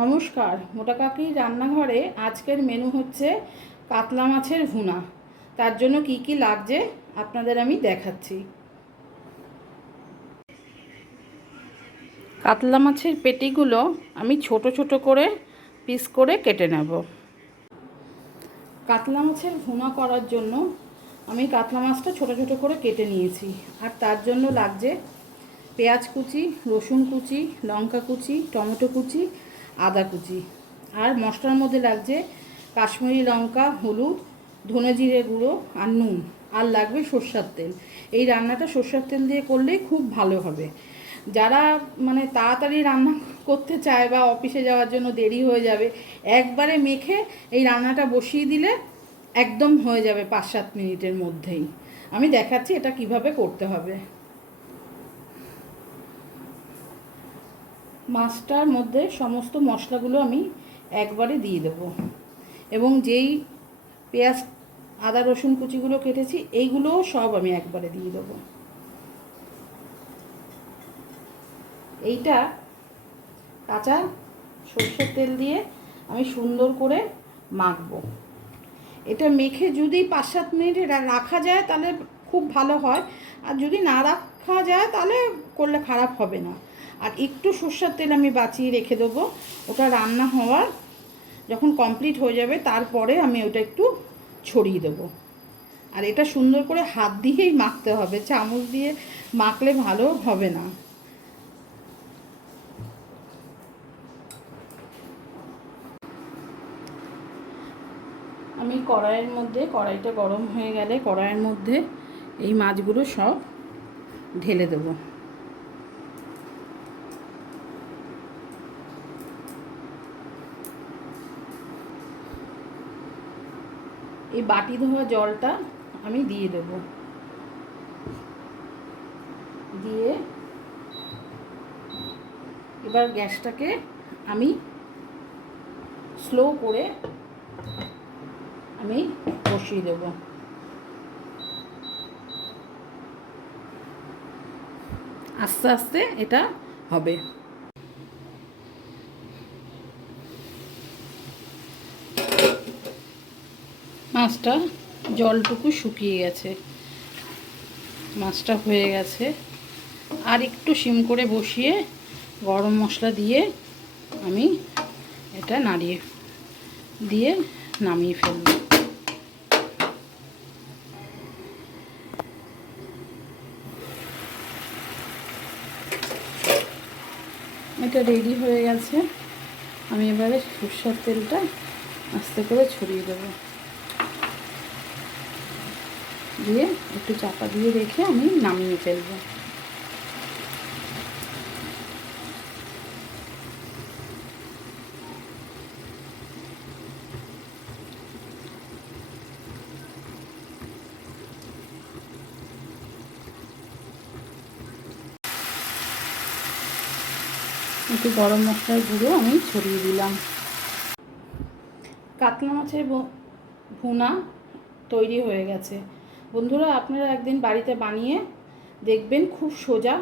নমস্কার, মোটা কাকির রান্নাঘরে আজকের মেনু হচ্ছে কাতলা মাছের ভুনা। তার জন্য কি কি লাগছে আপনাদের আমি দেখাচ্ছি। কাতলা মাছের পেটিগুলো আমি ছোট ছোট করে পিস করে কেটে নেব। কাতলা মাছের ভুনা করার জন্য আমি কাতলা মাছটা ছোট ছোট করে কেটে নিয়েছি। আর তার জন্য লাগছে পেঁয়াজ কুচি, রসুন কুচি, লঙ্কা কুচি, টমেটো কুচি, আদা কুচি। আর মশলার মধ্যে লাগছে কাশ্মীরি লঙ্কা, হলুদ, ধনে জিরে গুঁড়ো আর নুন। আর লাগবে সর্ষের তেল। এই রান্নাটা সর্ষের তেল দিয়ে করলেই খুব ভালো হবে। যারা তাড়াতাড়ি রান্না করতে চায় বা অফিসে যাওয়ার জন্য দেরি হয়ে যাবে, একবারে মেখে এই রান্নাটা বসিয়ে দিলে একদম হয়ে যাবে 5-7 মিনিটের মধ্যেই। আমি দেখাচ্ছি এটা কিভাবে করতে হবে। মাছটার মধ্যে সমস্ত মশলাগুলো আমি একবারে দিয়ে দেব এবং যেই পেঁয়াজ, আদা, রসুন কুচিগুলো কেটেছি এইগুলোও সব আমি একবারে দিয়ে দেব। এইটা কাঁচা সর্ষের তেল দিয়ে আমি সুন্দর করে মাখবো। এটা মেখে যদি 5-7 মিনিট রাখা যায় তাহলে খুব ভালো হয়, আর যদি না রাখা যায় তাহলে করলে খারাপ হবে না। আর একটু সর্ষের তেল আমি বাঁচিয়ে রেখে দেবো। ওটা রান্না হওয়ার যখন কমপ্লিট হয়ে যাবে তারপরে আমি ওটা একটু ছড়িয়ে দেবো। আর এটা সুন্দর করে হাত দিয়েই মাখতে হবে, চামচ দিয়ে মাখলে ভালো হবে না। আমি কড়াইটা গরম হয়ে গেলে কড়াইয়ের মধ্যে এই মাছগুলো সব ঢেলে দেবো। এই বাটি ধোয়া জলটা আমি দিয়ে দেব। দিয়ে এবার গ্যাসটাকে আমি স্লো করে আমি বসিয়ে দেব। আস্তে আস্তে এটা হবে। মাছটা জলটুকু শুকিয়ে গেছে, মাছটা হয়ে গেছে। আর একটু সিম করে বসিয়ে গরম মশলা দিয়ে আমি এটা নাড়িয়ে দিয়ে নামিয়ে ফেলব। এটা রেডি হয়ে গেছে। আমি এবারে সরষের তেলটা আস্তে করে ছড়িয়ে দেব, দিয়ে একটু চাপা দিয়ে রেখে আমি নামিয়ে ফেলব। একটু গরম মশলার গুঁড়ো আমি ছড়িয়ে দিলাম। কাতলা মাছের ভুনা তৈরি হয়ে গেছে। বন্ধুরা, আপনারা একদিন বাড়িতে বানিয়ে দেখবেন, খুব সোজা।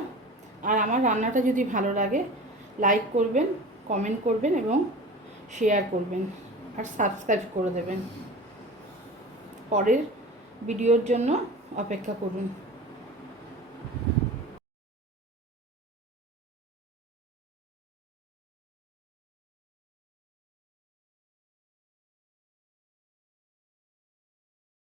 আর আমার রান্নাটা যদি ভালো লাগে লাইক করবেন, কমেন্ট করবেন এবং শেয়ার করবেন আর সাবস্ক্রাইব করে দেবেন। পরের ভিডিওর জন্য অপেক্ষা করুন।